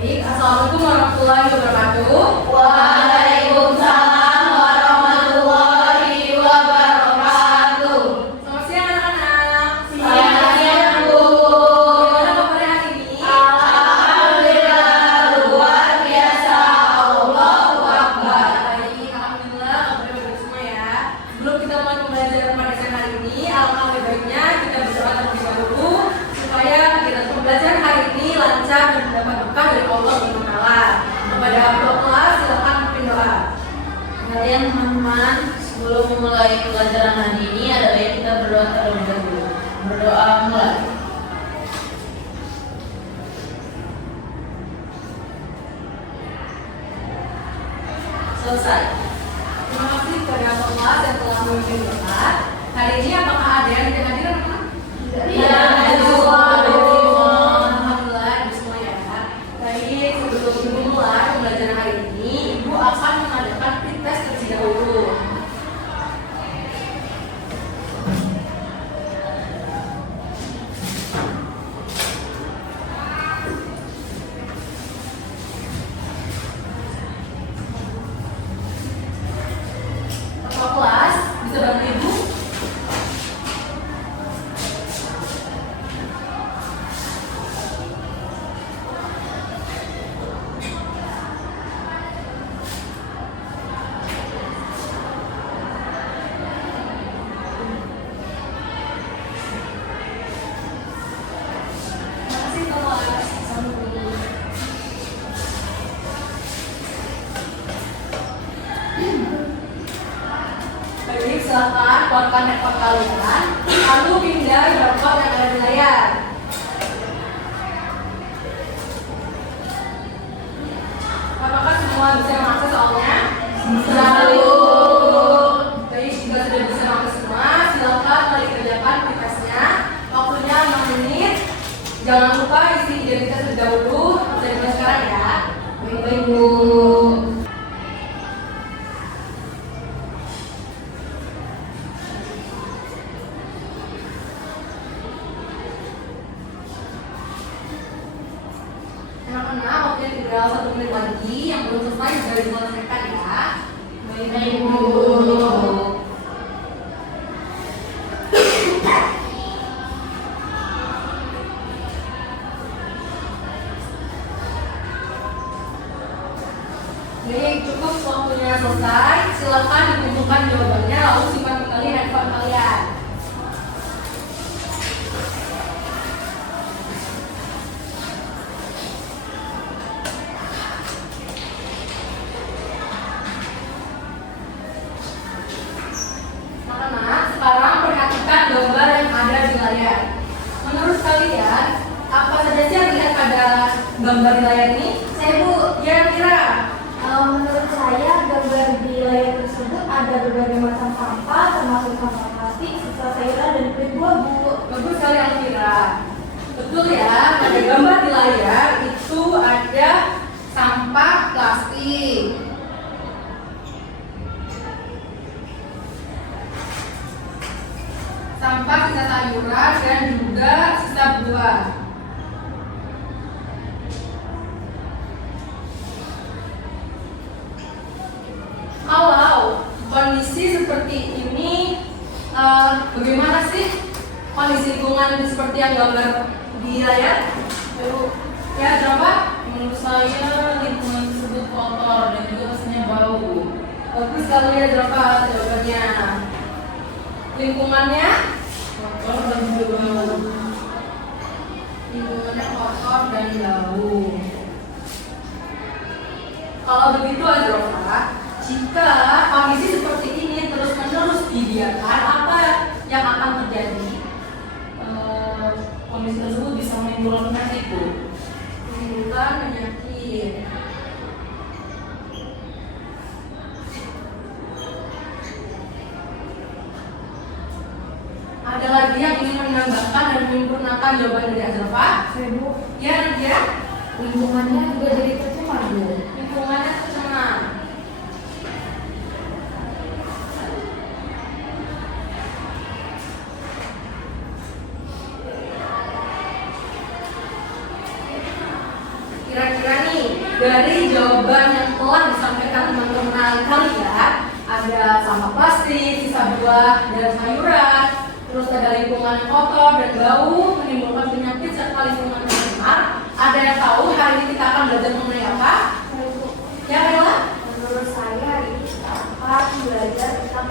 Baik, Assalamualaikum warahmatullahi wabarakatuh. Waalaikumsalam warahmatullahi wabarakatuh. Selamat siang anak-anak. Selamat siang, Bu. Gimana kabarnya hari ini? Alhamdulillah, luar biasa. Allahu Akbar. Baik, alhamdulillah kabarnya bagus semua ya. Sebelum kita mulai pembelajaran pada siang hari ini, alangkah lebih baiknya kita berdoa terlebih dahulu supaya kita pembelajaran hari ini lancar dan mendapat berkah dari Allah Subhanahu wa taala. Kepada Abdul kelas silakan pimpin doa. Kalian teman-teman, sebelum memulai pelajaran hari ini ada baiknya kita berdoa terlebih dahulu. Berdoa mulai. Selesai. Terima kasih kepada Abdul kelas yang telah memimpin doa. Hari ini apakah ada yang tidak hadir anak-anak? Iya, Bu. Alhamdulillah ibu semua ya. Baik, sebelum ibu mulai pembelajaran hari ini, ibu akan mengadakan tes terlebih dahulu. Ketua kelas bisa bantu ibu? Terima kasih kelas. Assalamualaikum. Baik, silakan keluarkan handphone kalian, lalu pindah barcode yang ada di layar. Apakah semua bisa mengakses soalnya? Bisa, Bu. Baik, jika sudah bisa mengakses semua, silakan mari kerjakan aktivitasnya. Waktunya 6 menit. Jangan lupa isi identitas terlebih dahulu. Bisa dimulai sekarang ya. Baik, Bu. Anak-anak, waktunya tinggal 1 menit lagi. Yang belum selesai sudah diselesaikan ya. Baik, Bu. Baik, cukup waktunya selesai. Silakan dikumpulkan jawabannya lalu simpan kembali handphone kalian. Anak-anak, sekarang perhatikan gambar yang ada di layar. Menurut kalian, apa saja sih yang dilihat pada gambar di layar ini? Saya Bu, Kira-kira menurut saya gambar di layar tersebut ada berbagai macam sampah termasuk sampah plastik, sisa sayuran dan kulit buah Bu. bagus sekali Elvira. Betul ya, pada gambar di layar itu ada sampah plastik. Sampah sisa sayuran dan juga sisa buah. Kalau kondisi seperti ini, bagaimana sih kondisi lingkungan seperti yang gambar di layar? Ya, berapa? Menurut saya lingkungan tersebut kotor dan juga pastinya bau. Bagus sekali ya, berapa jawabannya? Lingkungannya? Kotor dan juga bau. Lingkungannya kotor dan bau. Kalau begitu Azrofa, jika kondisi seperti ini terus-menerus dibiarkan, apa yang akan terjadi? Kondisi tersebut bisa menimbulkan penyakit, Bu. Menimbulkan penyakit. Ada lagi yang ingin menambahkan dan menyempurnakan jawaban dari Azrofa? Saya Bu, Ya, Nadia? lingkungannya juga jadi tercemar Bu. Lingkungannya tercemar. Kira-kira nih dari jawaban yang telah disampaikan teman-teman kalian, ada sampah plastik, sisa buah dan sayuran, terus ada lingkungan kotor dan bau menimbulkan penyakit serta lingkungan tercemar. Ada yang tahu hari ini kita akan belajar mengenai apa? Ya, Kayla? Menurut saya hari ini kita akan belajar tentang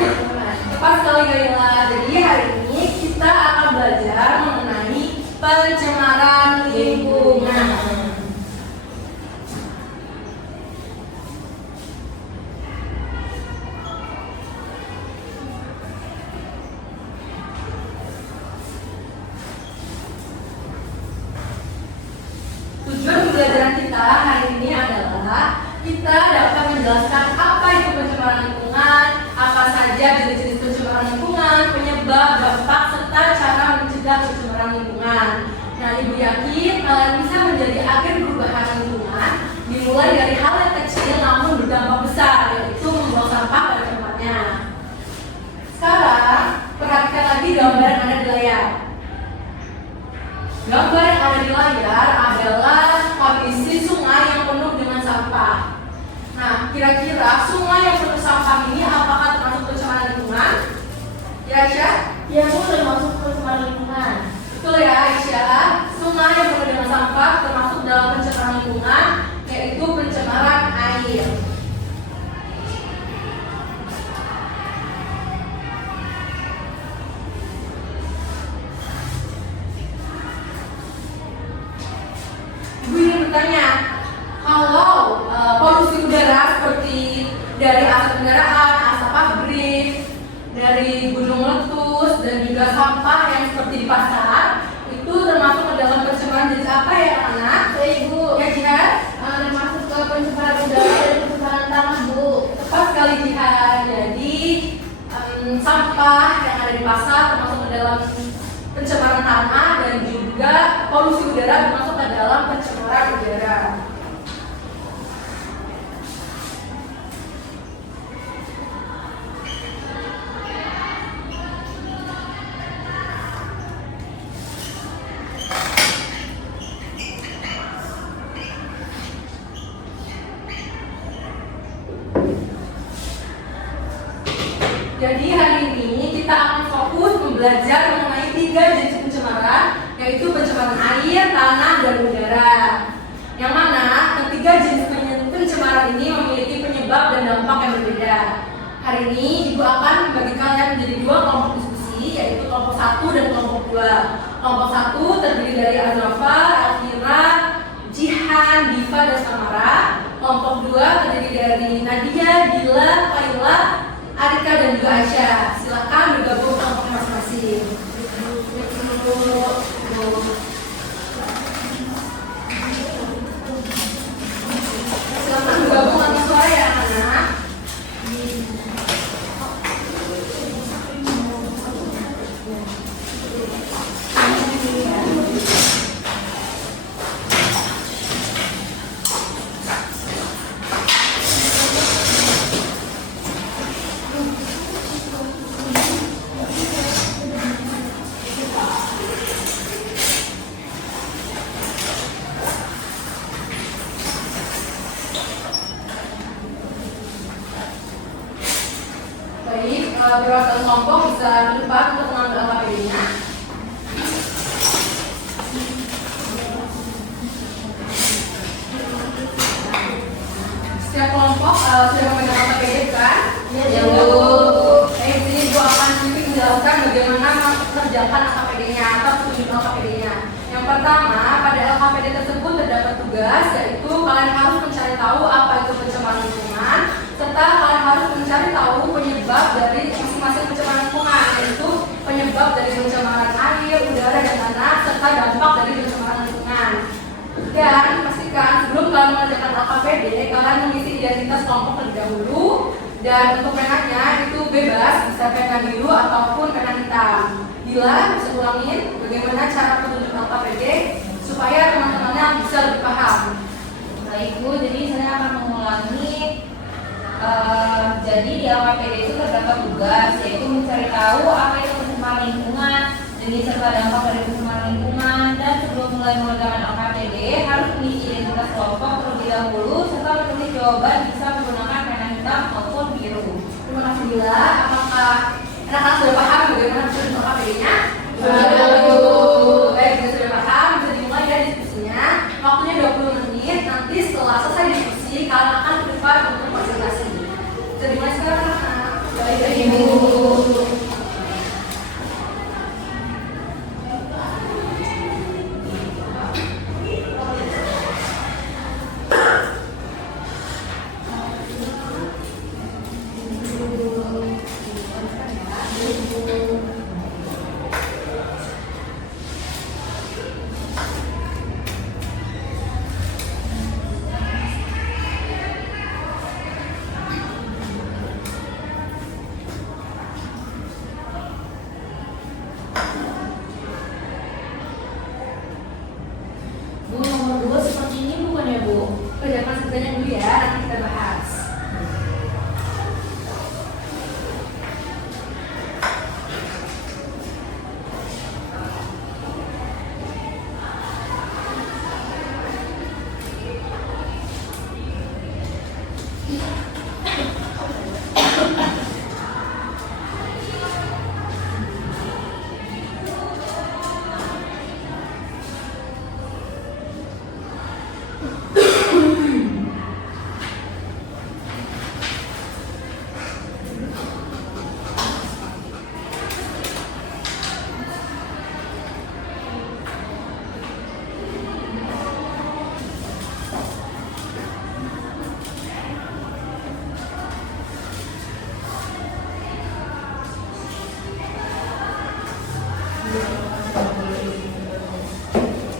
lingkungan. Tepat sekali, Kayla. Jadi hari ini kita akan belajar mengenai pencemaran lingkungan. Tujuan pembelajaran kita hari ini adalah kita dapat menjelaskan apa itu pencemaran lingkungan, apa saja jenis-jenis pencemaran lingkungan, penyebab, dampak, serta cara mencegah pencemaran lingkungan. Nah, Ibu yakin kalian bisa menjadi agen perubahan lingkungan dimulai dari hal yang kecil namun berdampak besar, yaitu membuang sampah pada tempatnya. Sekarang, perhatikan lagi gambar yang ada di layar. Gambar yang ada di layar adalah kondisi sungai yang penuh dengan sampah. Nah, kira-kira sungai yang penuh sampah ini apakah termasuk pencemaran lingkungan? Ya, Aisyah? Ya, Bu, termasuk pencemaran lingkungan. Betul ya, Aisyah. Sungai yang penuh dengan sampah termasuk dalam pencemaran lingkungan, yaitu pencemaran air. Ibu ingin bertanya, kalau polusi udara seperti dari asap kendaraan, asap pabrik, dari gunung meletus, dan juga sampah yang seperti di pasar, itu termasuk ke dalam pencemaran jenis apa ya, anak? Ya, Ibu. Ya, Jihad? Termasuk ke pencemaran udara dan pencemaran tanah, Bu. Tepat sekali, Jihad. Jadi sampah yang ada di pasar termasuk ke dalam pencemaran tanah, dan juga polusi udara termasuk ke dalam pencemaran udara. Jadi hari ini kita akan fokus belajar mengenai 3 jenis pencemaran, yaitu pencemaran air, tanah, dan udara. Yang mana ketiga jenis pencemaran ini memiliki penyebab dan dampak yang berbeda. Hari ini Ibu akan membagi kalian menjadi 2 kelompok diskusi, yaitu kelompok 1 dan kelompok 2. Kelompok 1 terdiri dari Azrafar, Alfira, Jihan, Diva, dan Samara. Kelompok 2 terdiri dari Nadia, Dila, Kayla, Arika, dan juga Aisyah. Silakan bergabung kelompok masing-masing. Silakan bergabung dengan suara ya, anak. Baik, perwakilan kelompok bisa ke depan untuk mengambil LKPD-nya. Setiap kelompok sudah memegang LKPD kan? Ya, Bu. Baik, jadi Ibu akan sedikit menjelaskan bagaimana mengerjakan LKPD-nya atau petunjuk LKPD-nya. Yang pertama, pada LKPD tersebut terdapat tugas, yaitu kalian harus mencari tahu apa itu pencemaran lingkungan, serta kalian harus mencari tahu penyebab dari masing-masing pencemaran lingkungan, yaitu penyebab dari pencemaran air, udara, dan tanah, serta dampak dari pencemaran lingkungan. Dan pastikan sebelum kalian mengerjakan LKPD, kalian mengisi identitas kelompok terlebih dahulu. Dan untuk penanya itu bebas, bisa pena biru ataupun pena hitam. Bila bisa ulangin bagaimana cara petunjuk LKPD supaya teman-temannya bisa lebih paham. Baik, Bu, jadi saya akan mengulangi. Jadi di LKPD itu terdapat tugas, yaitu mencari tahu apa itu pencemaran lingkungan, jenis serta dampak dari pencemaran lingkungan, dan sebelum mulai mengerjakan LKPD harus mengisi identitas kelompok jawaban bisa menggunakan pena hitam maupun biru. Terima kasih Bila. Apakah anak-anak sudah paham bagaimana bisa menentukan PD-nya? Baik, kita sudah paham. Bisa dimulai ya diskusinya. Waktunya 20 menit. Nanti setelah selesai diskusi, kalian akan prepare untuk presentasi. Bisa dimulai sekarang, anak-anak. Baik, Ibu. Bu, nomor 2 seperti ini bukan ya, Bu? Kerjakan kerjanya dulu ya, nanti kita bahas.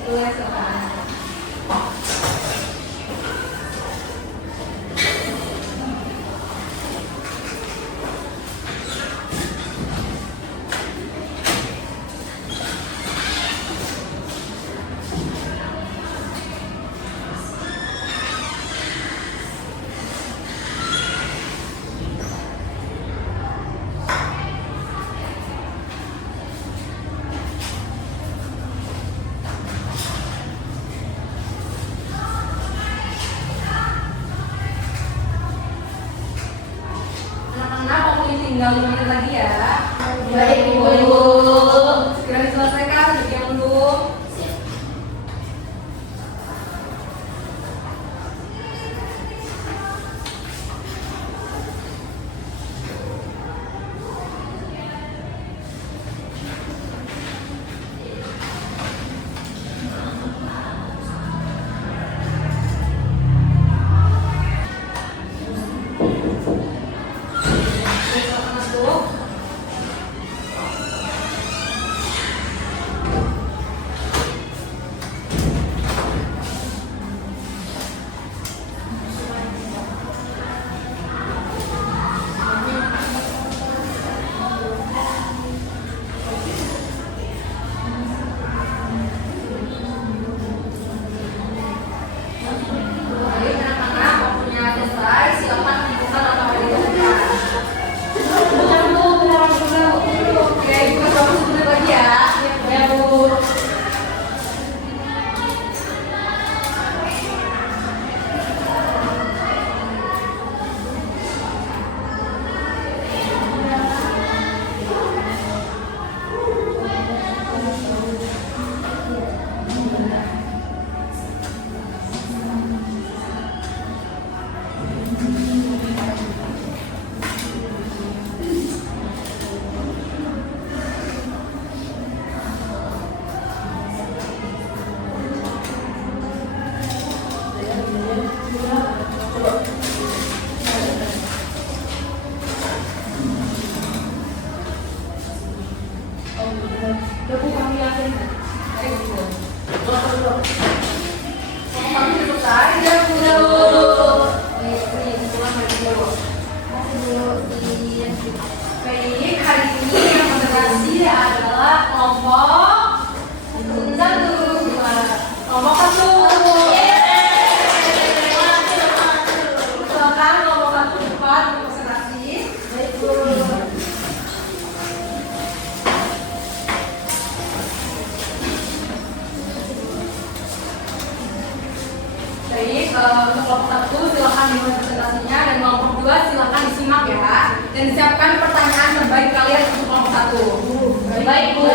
Boleh sekarang. Anak-anak, waktu tinggal 5 menit lagi ya. Baik, Ibu. Segera diselesaikan, jangan dulu. Silakan masuk. Baik, anak-anak, waktunya selesai. Silakan kumpulkan apa yang dikerjakan. Oke, kita coba sebentar lagi ya. Ya, Bu. Udah Bu, kami yakin. Baik, Bu. Kami selesai. Ya, Bu. Ini pulang lagi dulu. Baik, hari ini yang moderasi adalah kelompok 1. Kelompok 1. Silakan kelompok 1 cepat berpresentasi. Baik, Bu. Baik, untuk kelompok 1 silakan dimulai presentasinya dan kelompok 2 silakan disimak ya. Dan siapkan pertanyaan terbaik kalian untuk kelompok 1. Baik, Bu.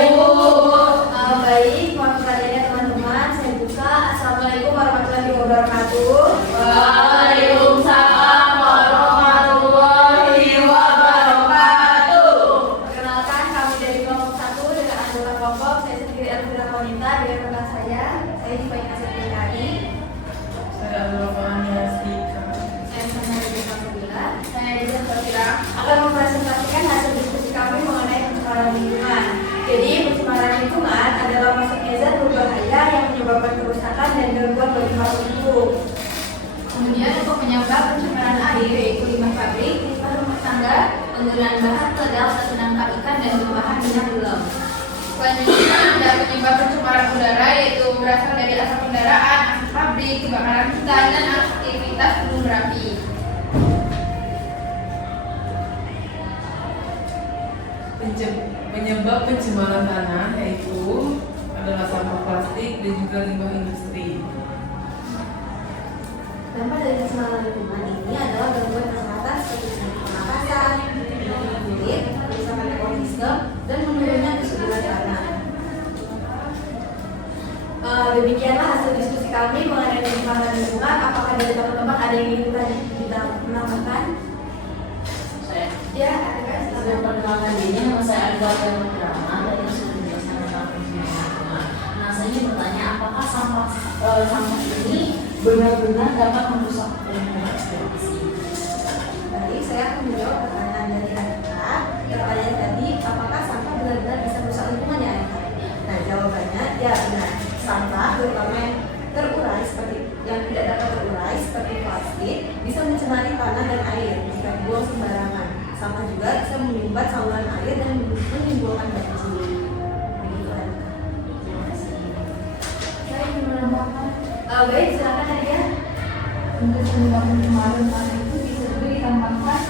Baik, mohon perhatiannya teman-teman. Saya buka. Assalamualaikum warahmatullahi wabarakatuh. Waalaikumsalam warahmatullahi wabarakatuh. Perkenalkan, kami dari kelompok 1 dengan anggota kelompok. Saya sendiri Elvira Wanita dengan rekan saya Diva Inasir PKI. Saya Alvania Stika. Saya Sana Rebeka Fadila. Saya juga Sofira. Akan mempresentasikan hasil diskusi kami mengenai pencemaran lingkungan. Jadi, pencemaran lingkungan adalah masuknya zat berbahaya yang menyebabkan kerusakan dan gangguan bagi makhluk hidup. Kemudian untuk penyebab pencemaran air yaitu limbah pabrik, limbah rumah tangga, penggunaan bahan peledak atau penangkap ikan dan berbahan minyak gelap. Selanjutnya ada penyebab pencemaran udara yaitu berasal dari asap kendaraan, asap pabrik, kebakaran hutan dan aktivitas gunung berapi. Penyebab pencemaran tanah yaitu adalah sampah plastik dan juga limbah industri. Dampak dari pencemaran lingkungan ini adalah gangguan kesehatan seperti penyakit pernapasan, penyakit kulit, kerusakan ekosistem, dan menurunnya kesuburan tanah. Demikianlah hasil diskusi kami mengenai pencemaran lingkungan. Apakah dari teman-teman ada yang ingin kita menambahkan? Saya Ya, ada guys. Sebelum perkenalkan diri, nama saya Alvaro Rama. Tadi sudah dijelaskan tentang pencemaran lingkungan. Nah, saya ingin bertanya, apakah sampah ini benar-benar dapat merusak lingkungan seperti ini? Baik, saya akan menjawab pertanyaan dari Anita. Pertanyaan tadi, apakah sampah benar-benar bisa merusak lingkungan ya, Anita? Nah, jawabannya ya benar. Sampah terutama yang terurai seperti yang tidak dapat terurai seperti plastik bisa mencemari tanah dan air jika dibuang sembarangan. Sampah juga bisa menyumbat saluran air dan menimbulkan banjir. Begitu, Anita. Terima kasih. Saya ingin menambahkan. Baik, silakan Nadia. Untuk penyebab pencemaran tanah itu bisa juga ditambahkan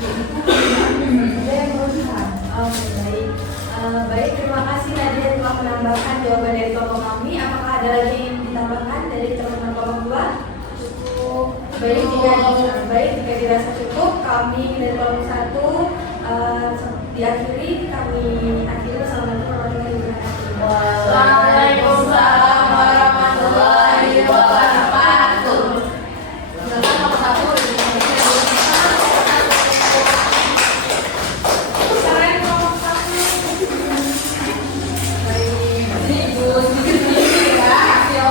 yaitu penggunaan pestisida yang berlebihan. Oke, baik. Baik, terima kasih Nadia telah menambahkan jawaban dari kelompok kami. Apakah ada lagi yang ditambahkan dari teman-teman kelompok 2? Cukup. Baik, jika dirasa cukup, kami dari kelompok 1 diakhiri. Kami akhiri. Wassalamualaikum warahmatullahi wabarakatuh. Waalaikumsalam warahmatullahi wabarakatuh. Silakan kelompok 1 keren kelompok 1. Baik, jadi Ibu sedikit ya hasil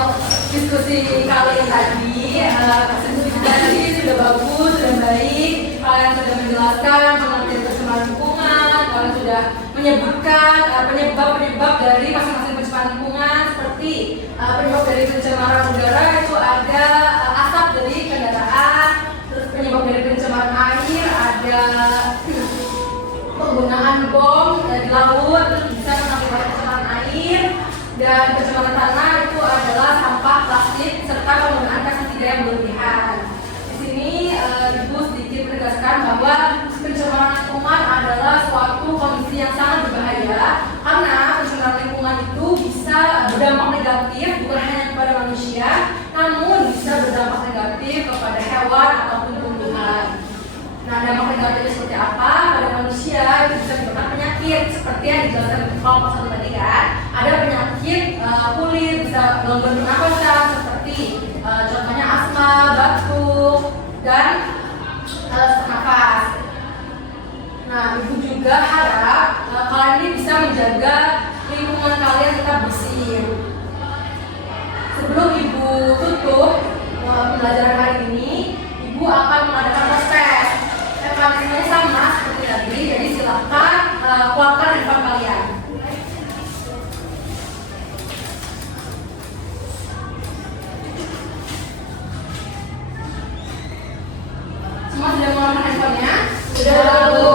diskusi kalian tadi. Hasil diskusi kita tadi sudah bagus, sudah baik. Kalian sudah menjelaskan pengertian pencemaran lingkungan. Kalian sudah menyebutkan penyebab-penyebab dari masing-masing pencemaran lingkungan seperti penyebab dari pencemaran udara itu ada asap dari kendaraan, terus penyebab dari pencemaran air ada penggunaan bom di laut, terus bisa mengakibatkan pencemaran air, dan pencemaran tanah itu adalah sampah plastik serta penggunaan pestisida yang berlebihan. Di sini Ibu sedikit menegaskan bahwa pencemaran lingkungan adalah suatu kondisi yang sangat berbahaya karena pencemaran lingkungan itu bisa berdampak negatif bukan hanya kepada manusia, namun bisa berdampak negatif kepada hewan ataupun tumbuhan. Nah, dampak negatifnya seperti apa? Pada manusia itu bisa menyebabkan penyakit seperti yang dijelaskan di kelompok 1 tadi kan. Ada penyakit kulit, bisa gangguan pernapasan seperti contohnya asma, batuk, dan sesak nafas. Nah, Ibu juga harap kalian ini bisa menjaga lingkungan kalian tetap bersih. Sebelum Ibu tutup pembelajaran hari ini, Ibu akan mengadakan proses. Mekanismenya sama seperti tadi, jadi silakan keluarkan handphone kalian. Semua sudah mengeluarkan handphonenya? Sudah, Bu.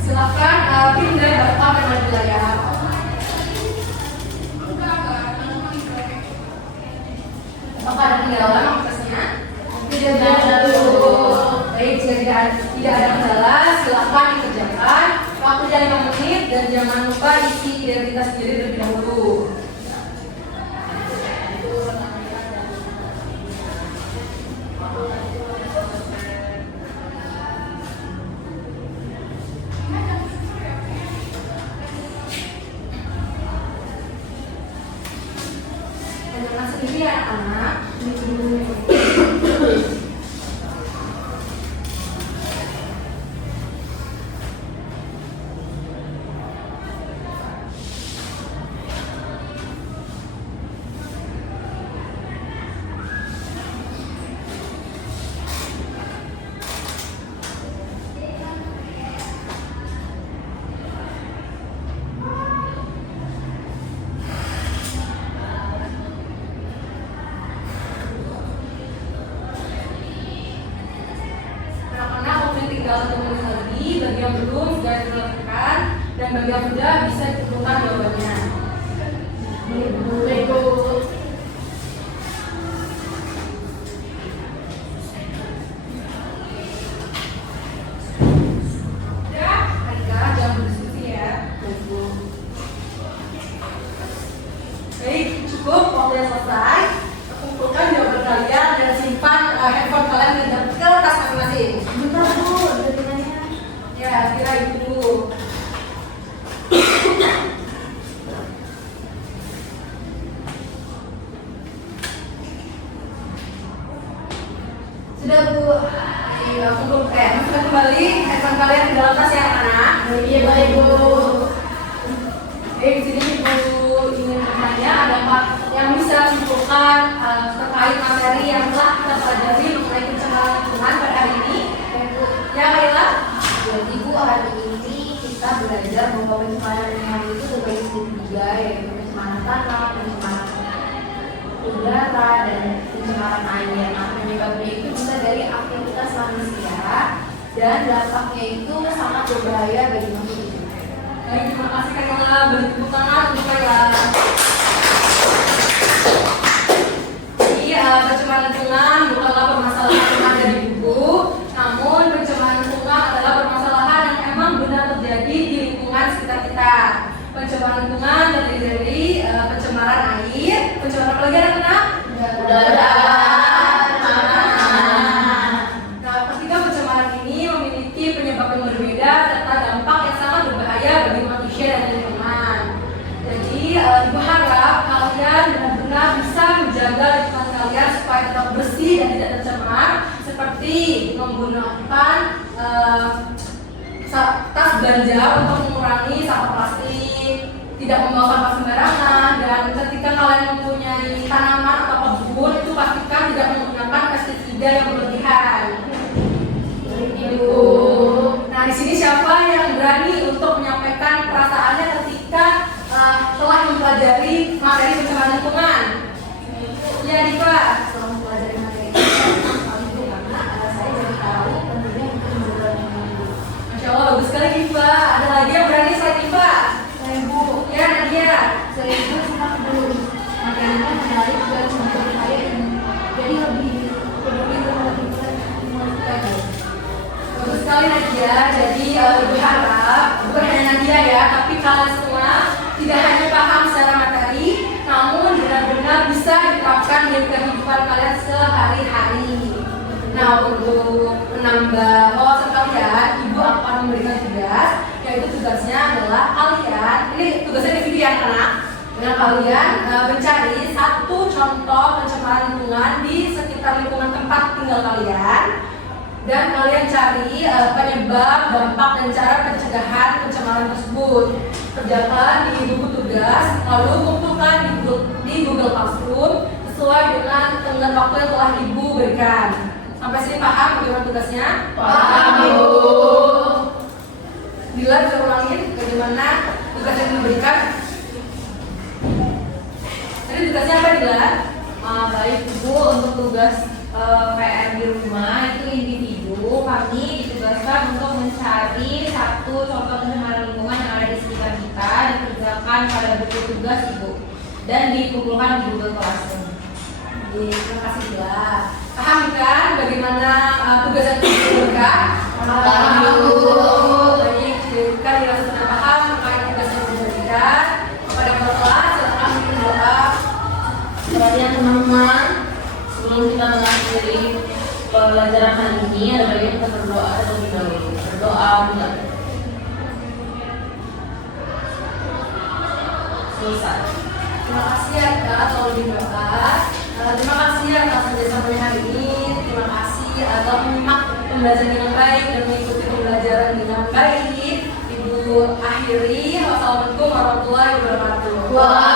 Silakan pindah data memang wilayah. Apakah ada kendala prosesnya? Tidak ada, Bu. Baik, jika tidak ada kendala, silakan dikerjakan. Waktunya 5 menit dan jangan lupa isi identitas diri terlebih dahulu. Jangan sendiri ya anak-anak. Anak-anak mungkin tinggal 1 menit lagi, bagi yang belum sudah dilakukan, dan bagi yang sudah bisa ditentukan jawabannya. Boleh Bu. Ya, Arika, jangan berdiskusi ya. Baik, cukup waktunya selesai. Kumpulkan jawaban kalian dan simpan handphone kalian dan ke tas masing-masing. Bentar Bu, dari nanya. Ya, kira itu. Sudah Bu, ayo kumpulkan. Masukkan kembali handphone kalian ke dalam tas ya anak. Iya baik Bu. Di sini Ibu ingin bertanya ada apa yang bisa simpulkan terkait materi yang telah kita pelajari mengenai pencemaran lingkungan pada hari ini? Ya, Kaila? Jadi Bu, hari ini kita belajar bahwa pencemaran lingkungan itu terbagi menjadi 3, yaitu pencemaran tanah, pencemaran udara, dan pencemaran air. Nah, penyebabnya itu bisa dari aktivitas manusia dan dampaknya itu sangat berbahaya bagi manusia. Baik, terima kasih Kaila. Beri tepuk tangan untuk Kaila. Jadi, pencemaran lingkungan bukanlah permasalahan yang ada di buku, namun pencemaran lingkungan adalah permasalahan yang emang benar terjadi di lingkungan sekitar kita. Pencemaran lingkungan terdiri dari pencemaran air, pencemaran apa lagi anak-anak? Udara. Nah, ketiga pencemaran ini memiliki penyebab yang berbeda serta dampak yang sangat berbahaya bagi manusia dan lingkungan. Jadi, Ibu harap kalian benar-benar bisa menjaga lingkungan kalian supaya tetap bersih dan tidak tercemar, seperti menggunakan tas belanja untuk mengurangi sampah plastik, tidak membawa sampah sembarangan, dan ketika kalian mempunyai tanaman atau kebun itu pastikan tidak menggunakan pestisida yang berlebihan. Ibu. Nah, di sini siapa yang berani untuk menyampaikan perasaannya ketika telah mempelajari materi pencemaran lingkungan? Ya, Diva. Setelah mempelajari materi itu karena saya jadi tahu pentingnya untuk menjaga lingkungan. Masya Allah, bagus sekali Diva. Ada lagi yang berani selain Diva? Saya Bu, Ya, Nadia. saya itu cuma peduli materinya menarik dan menurut saya ini jadi lebih peduli terhadap lingkungan kita Bu. Bagus sekali Nadia. Jadi Ibu harap bukan hanya Nadia ya, tapi kalian semua tidak hanya paham secara materi, namun benar-benar bisa diterapkan di kehidupan kalian sehari-hari. Nah, untuk menambah wawasan kalian, Ibu akan memberikan tugas, yaitu tugasnya adalah kalian, ini tugasnya di video ya anak, dengan kalian mencari satu contoh pencemaran lingkungan di sekitar lingkungan tempat tinggal kalian, dan kalian cari penyebab, dampak, dan cara pencegahan pencemaran tersebut. Kerjakan di buku tugas, lalu kumpulkan di Google Classroom sesuai dengan tenggat waktu yang telah Ibu berikan. Sampai sini paham bagaimana tugasnya? Paham, Bu. Bila bisa ulangin bagaimana tugas yang diberikan? Tadi tugasnya apa Dila? Baik Bu, untuk tugas PR di rumah itu individu, kami ditugaskan untuk mencari satu contoh pencemaran lingkungan yang ada di sekitar kita, dikerjakan pada buku tugas Ibu dan dikumpulkan di Google Classroom. Terima kasih Dila. Paham kan bagaimana tugas yang diberikan? Paham, Bu. Baik, jika dirasa sudah paham terkait tugas yang diberikan kepada kelas, silakan bikin doa. Kemudian teman-teman, sebelum kita mengakhiri pelajaran hari ini, ada baiknya kita berdoa terlebih dahulu. Berdoa mulai. Selesai. Terima kasih ya Kak, tolong didoa. Terima kasih ya atas kerjasamanya hari ini. Terima kasih atas menyimak pembelajaran dengan baik dan mengikuti pembelajaran dengan baik. Ibu akhiri, wassalamualaikum warahmatullahi wabarakatuh.